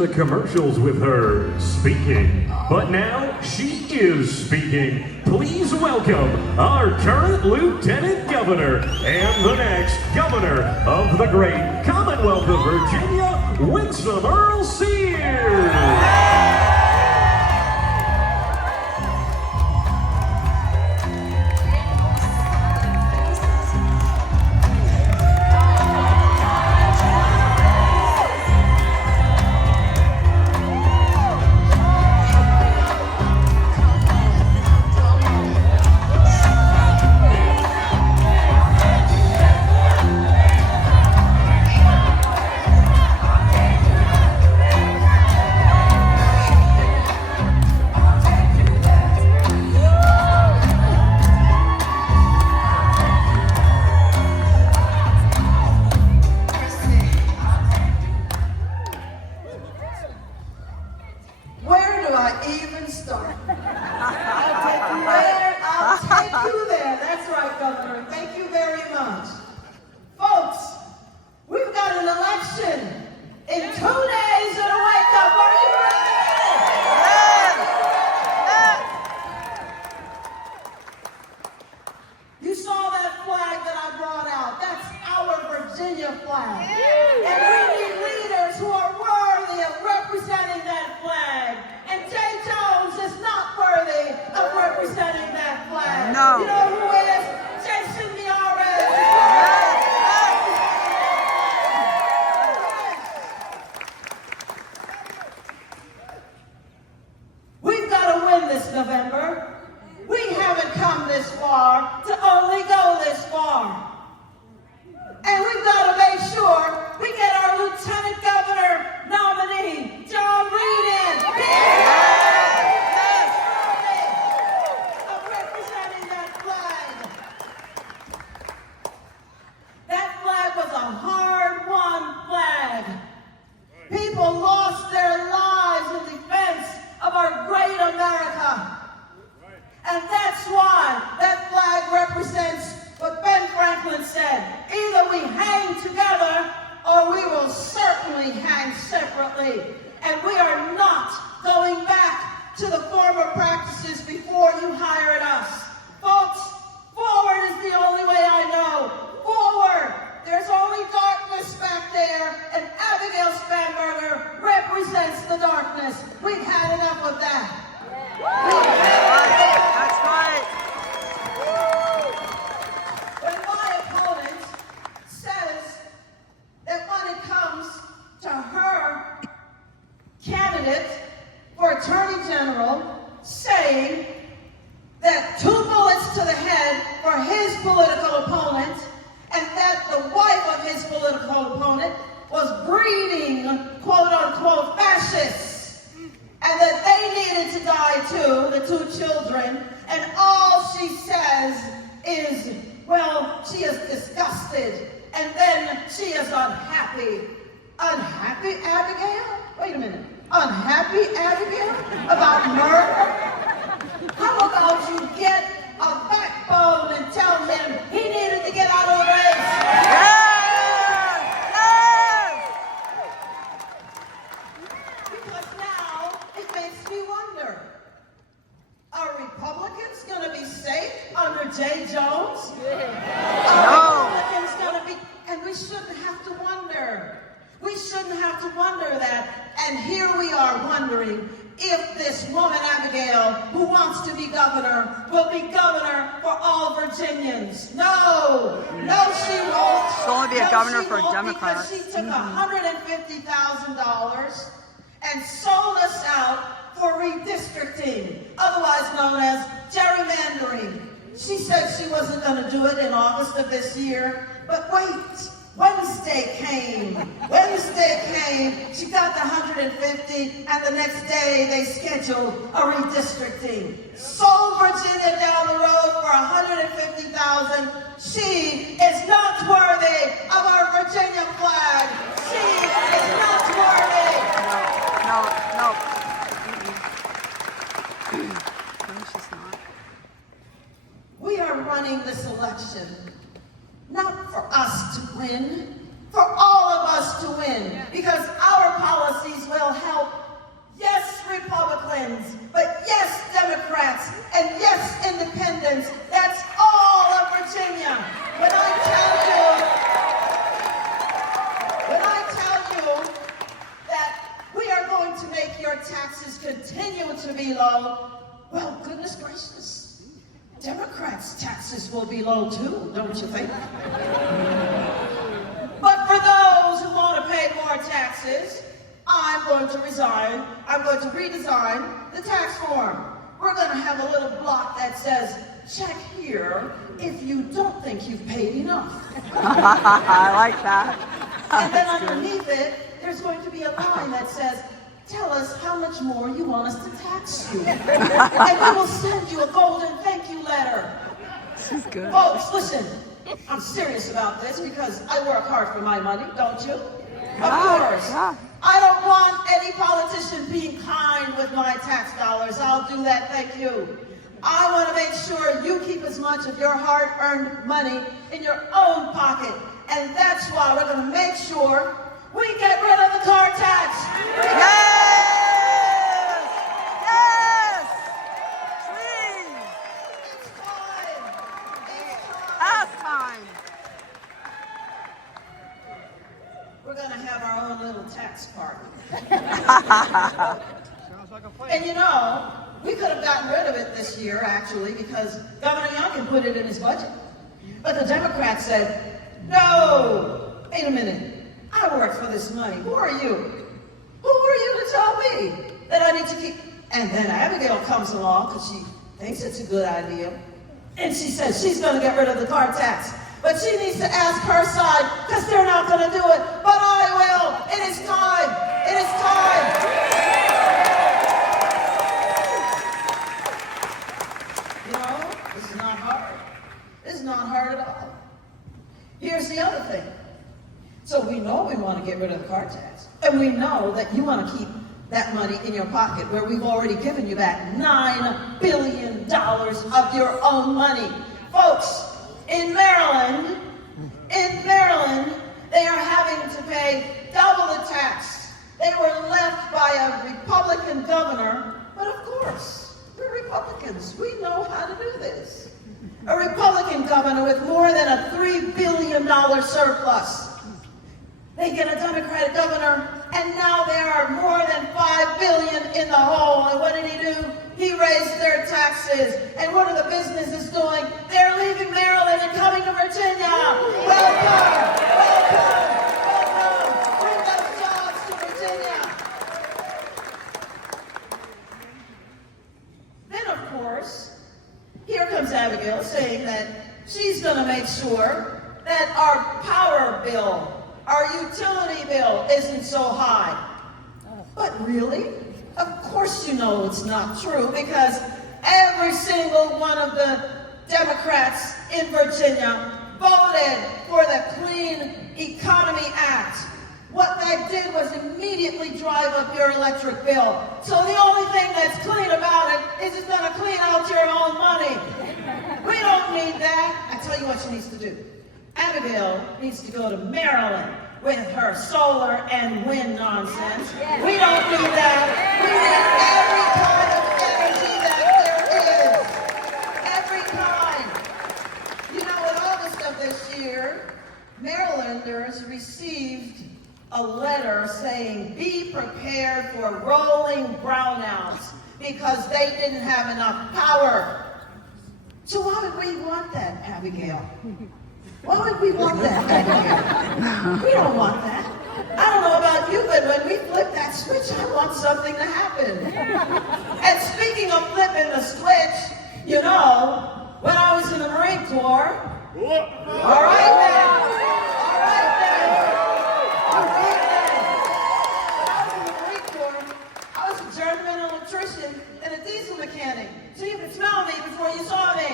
the commercials with her speaking. But now she is speaking. Please welcome our current Lieutenant Governor and the next Governor of the great Commonwealth of Virginia, Winsome Earl Sears. I'll take you there. That's right, Governor. Thank you very much. Folks, we've got an election in 2 days and a wake up. Are you ready? You saw that flag that I brought out. That's our Virginia flag. And we need leaders who are worthy of representing that flag. And Jay Jones is not worthy of representing that flag. No. You know who is? Jason Miyares. We've got to win this November. We haven't come this far to only go this far. And we've got to make sure we get our Lieutenant Governor nominee, John Reed, in. Of representing that flag. That flag was a hard-won flag. People lost their lives in defense of our great America. And that's why that flag represents what Ben Franklin said. Either we hang together or we will certainly hang separately. And we are not going back to the former practices before you hired us. Folks, forward is the only way I know. Forward! There's only darkness back there, and Abigail Spanberger represents the darkness. We've had enough of that. That's right. When my opponent says that when it comes to her candidate for Attorney General saying that 2 bullets to the head for his political opponent and that the wife of his political opponent was breeding quote-unquote fascists and that they needed to die too, the 2 children, and all she says is, well, she is disgusted, and then she is unhappy. Unhappy, Abigail? Wait a minute. Unhappy, Abigail? About murder? How about you get a backbone and tell him he needed to get out of the race? Because now it makes me wonder, are Republicans going to be safe under Jay Jones? Are Republicans going to be, and we shouldn't have to wonder. We shouldn't have to wonder that. And here we are wondering if this woman, Abigail, who wants to be governor, will be governor for all Virginians. No, she won't. She'll only be a governor for a Democrat. Because she took $150,000 and sold us out for redistricting, otherwise known as gerrymandering. She said she wasn't going to do it in August of this year, but wait. Wednesday came. She got the 150, and the next day they scheduled a redistricting. Sold Virginia down the road for $150,000. She is not worthy of our Virginia flag. She is not worthy. No. No, she's not. We are running this election not for us to win, for all of of us to win because our policies will help, yes, Republicans, but yes, Democrats, and yes, independents. That's all of Virginia. When I tell you that we are going to make your taxes continue to be low, well, goodness gracious, Democrats' taxes will be low too, don't you think? But for those who want to pay more taxes, I'm going to resign. I'm going to redesign the tax form. We're going to have a little block that says, check here if you don't think you've paid enough. I like that. And then underneath it, there's going to be a line that says, tell us how much more you want us to tax you. And we will send you a golden thank you letter. This is good. Folks, listen, I'm serious about this because I work hard for my money, don't you? Of course. Yeah. I don't want any politician being kind with my tax dollars. I'll do that, thank you. I want to make sure you keep as much of your hard-earned money in your own pocket. And that's why we're going to make sure we get rid of the car tax. Yes! Yes! Please! It's time. It's time. Last time. We're going to have our own little tax party. And you know, we could have gotten rid of it this year, actually, because Governor Youngkin put it in his budget. But the Democrats said, no, wait a minute. I work for this money. Who are you? Who are you to tell me that I need to keep? And then Abigail comes along because she thinks it's a good idea. And she says she's going to get rid of the car tax. But she needs to ask her side because they're not going to do it. But I will. It is time. It is time. You know, this is not hard. This is not hard at all. Here's the other thing. So we know we want to get rid of the car tax. And we know that you want to keep that money in your pocket where we've already given you back $9 billion of your own money. Folks, in Maryland, they are having to pay double the tax. They were left by a Republican governor, but of course, we're Republicans. We know how to do this. A Republican governor with more than a $3 billion surplus. They get a Democratic governor, and now there are more than $5 billion in the hole. And what did he do? He raised their taxes. And what are the businesses doing? They're leaving Maryland and coming to Virginia. Welcome, welcome, welcome. Bring those jobs to Virginia. Then, of course, here comes Abigail saying that she's going to make sure that our power bill, our utility bill isn't so high. But really? Of course you know it's not true because every single one of the Democrats in Virginia voted for the Clean Economy Act. What that did was immediately drive up your electric bill. So the only thing that's clean about it is it's going to clean out your own money. We don't need that. I tell you what she needs to do. Abigail needs to go to Maryland with her solar and wind nonsense. We don't need that. We need every kind of energy that there is. Every kind. You know, in August of this year, Marylanders received a letter saying, be prepared for rolling brownouts because they didn't have enough power. So why would we want that, Abigail? Why would we want that, Abigail? We don't want that. I don't know about you, but when we flip that switch, I want something to happen. And speaking of flipping the switch, you know, when I was in the Marine Corps, all right then. When I was in the Marine Corps, I was a journeyman electrician and a diesel mechanic. So you could smell me before you saw me.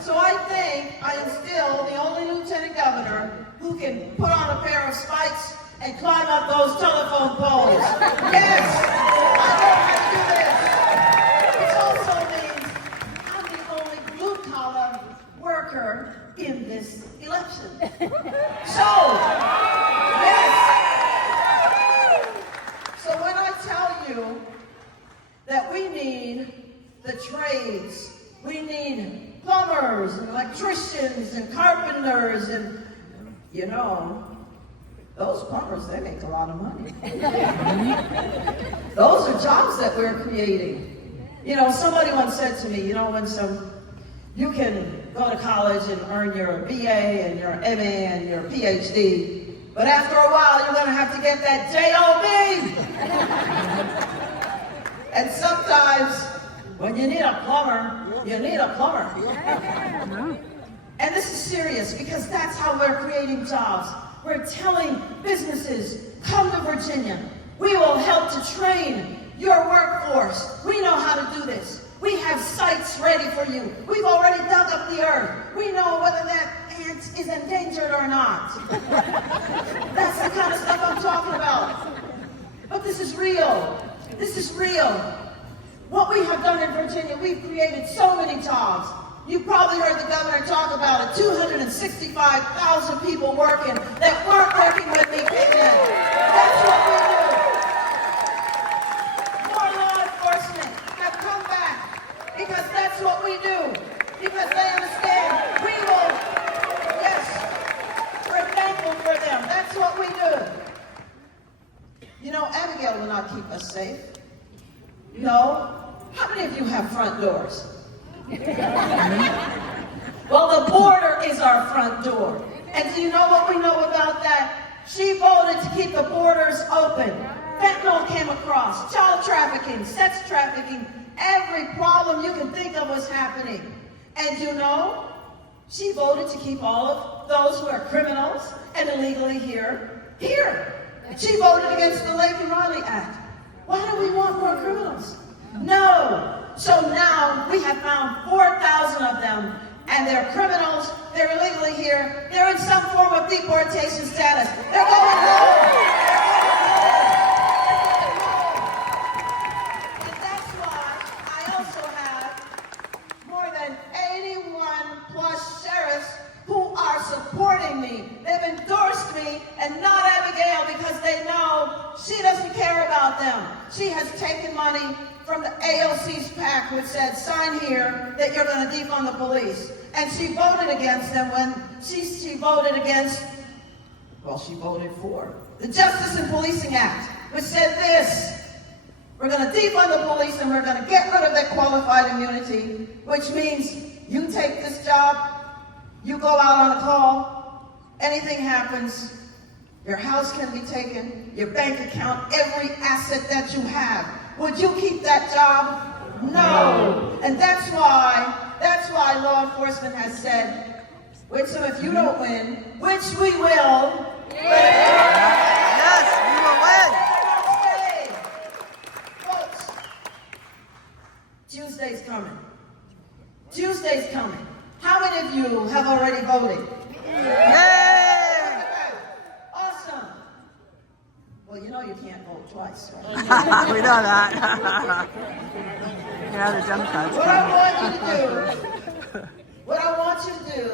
So I think I am still the only lieutenant governor who can put on a pair of spikes and climb up those telephone poles. Yes, I know how to do this. Which also means I'm the only blue-collar worker worker in this election. So, yes. So when I tell you that we need the trades, we need plumbers and electricians and carpenters and, you know, those plumbers, they make a lot of money. Those are jobs that we're creating. You know, somebody once said to me, you know, Winsome, you can go to college and earn your BA and your MA and your PhD, but after a while, you're gonna have to get that JOB. And sometimes, when you need a plumber, you need a plumber. And this is serious because that's how we're creating jobs. We're telling businesses, come to Virginia. We will help to train your workforce. We know how to do this. We have sites ready for you. We've already dug up the earth. We know whether that ant is endangered or not. That's the kind of stuff I'm talking about. But this is real. This is real. What we have done in Virginia, we've created so many jobs. You probably heard the governor talk about it. 265,000 people working that weren't working when we came in. That's what we do. More law enforcement have come back because that's what we do. Because they understand we will, yes, we're thankful for them. That's what we do. You know, Abigail will not keep us safe. No. How many of you have front doors? Well, the border is our front door. And do you know what we know about that? She voted to keep the borders open. Fentanyl came across, child trafficking, sex trafficking, every problem you can think of was happening. And you know, she voted to keep all of those who are criminals and illegally here. She voted against the Lake and Riley Act. Why do we want more criminals? No. So now we have found 4,000 of them, and they're criminals, they're illegally here, they're in some form of deportation status. They're going home. And that's why I also have more than 81 plus sheriffs who are supporting me. They've endorsed me and not Abigail because they know she doesn't care about them. She has taken money from the AOC's PAC, which said, sign here that you're going to defund the police. And she voted against them when she voted against, well, she voted for the Justice and Policing Act, which said this: we're going to defund the police and we're going to get rid of that qualified immunity, which means you take this job, you go out on a call, anything happens, your house can be taken, your bank account, every asset that you have. Would you keep that job? No. And that's why law enforcement has said, Winsome, if you don't win, which we will, Yes, we will win. Folks, Tuesday's coming. Tuesday's coming. How many of you have already voted? Yay! Awesome. Well, you know you can't vote twice, right? We know that. Yeah, the Democrats. What I want you to do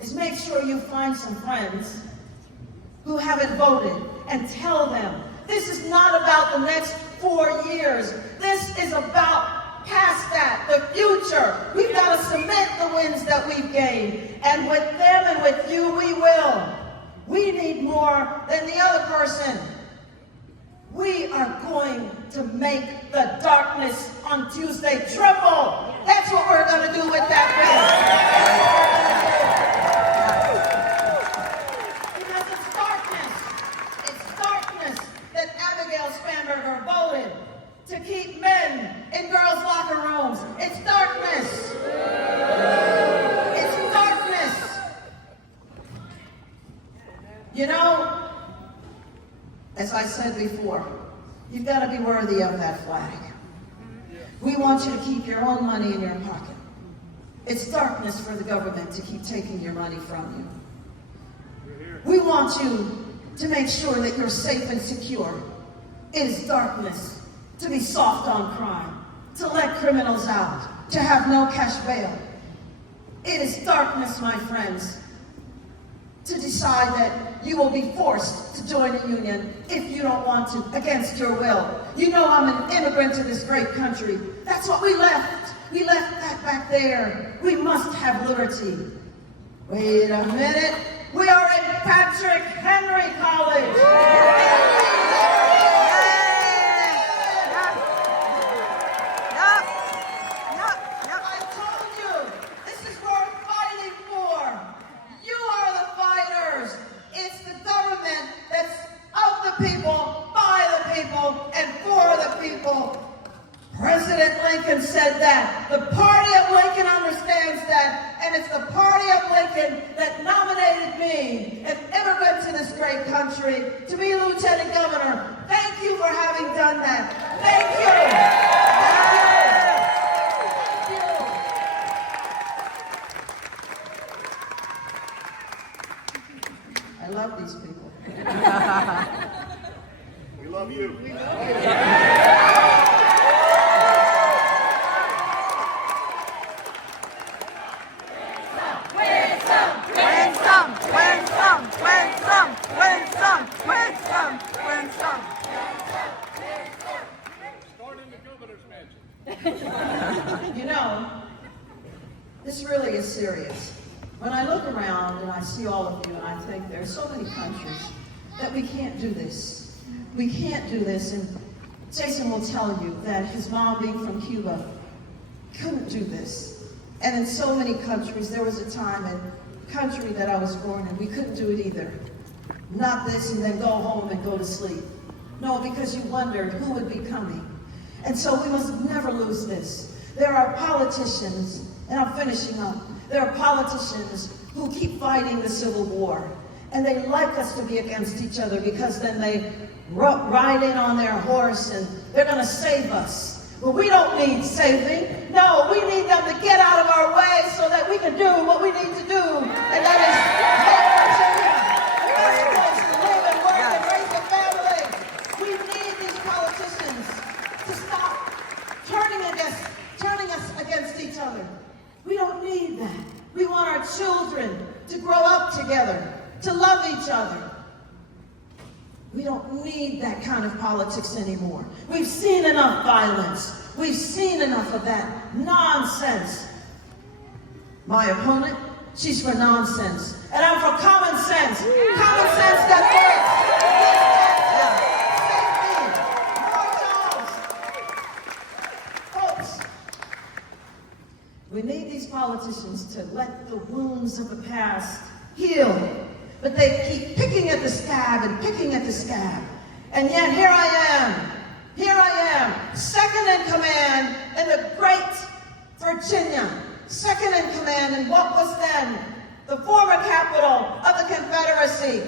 is make sure you find some friends who haven't voted and tell them this is not about the next 4 years. This is about past that, the future. We've got to cement the wins that we've gained. And with them and with you, we will. We need more than the other person. We are going to make the darkness on Tuesday tremble. That's what we're going to do with that win. Because it's darkness that Abigail Spanberger voted to keep men in girls' locker rooms. It's darkness. It's darkness. You know, as I said before, you've got to be worthy of that flag. We want you to keep your own money in your pocket. It's darkness for the government to keep taking your money from you. We want you to make sure that you're safe and secure. It is darkness to be soft on crime, to let criminals out, to have no cash bail. It is darkness, my friends, to decide that you will be forced to join a union if you don't want to, against your will. You know I'm an immigrant to this great country. That's what we left. We left that back there. We must have liberty. Wait a minute. We are in Patrick Henry College. I told you, this is worth fighting for. You are the fighters. It's the government that's of the people, by the people, and for the people. President Lincoln said that. The party of Lincoln understands that, and it's the party of Lincoln that nominated me, an immigrant to this great country, to be Lieutenant Governor. Thank you for having done that. Thank you. Thank you. I love these people. We love you. You know, this really is serious. When I look around and I see all of you and I think there are so many countries that we can't do this. We can't do this, and Jason will tell you that his mom, being from Cuba, couldn't do this. And in so many countries, there was a time in the country that I was born in, we couldn't do it either. Not this and then go home and go to sleep. No, because you wondered who would be coming. And so we must never lose this. There are politicians, and I'm finishing up, there are politicians who keep fighting the Civil War. And they like us to be against each other because then they ride in on their horse and they're going to save us. But we don't need saving. No, we need them to get out of our way so that we can do what we need to do. And that is live and work and raise a family. We need these politicians to stop turning us against each other. We don't need that. We want our children to grow up together, to love each other. We don't need that kind of politics anymore. We've seen enough violence. We've seen enough of that nonsense. My opponent, she's for nonsense. And I'm for common sense. Common sense that works. Safety, more jobs. Folks, we need these politicians to let the wounds of the past heal. But they keep picking at the scab and picking at the scab. And yet here I am, second in command in the great Virginia, second in command in what was then the former capital of the Confederacy,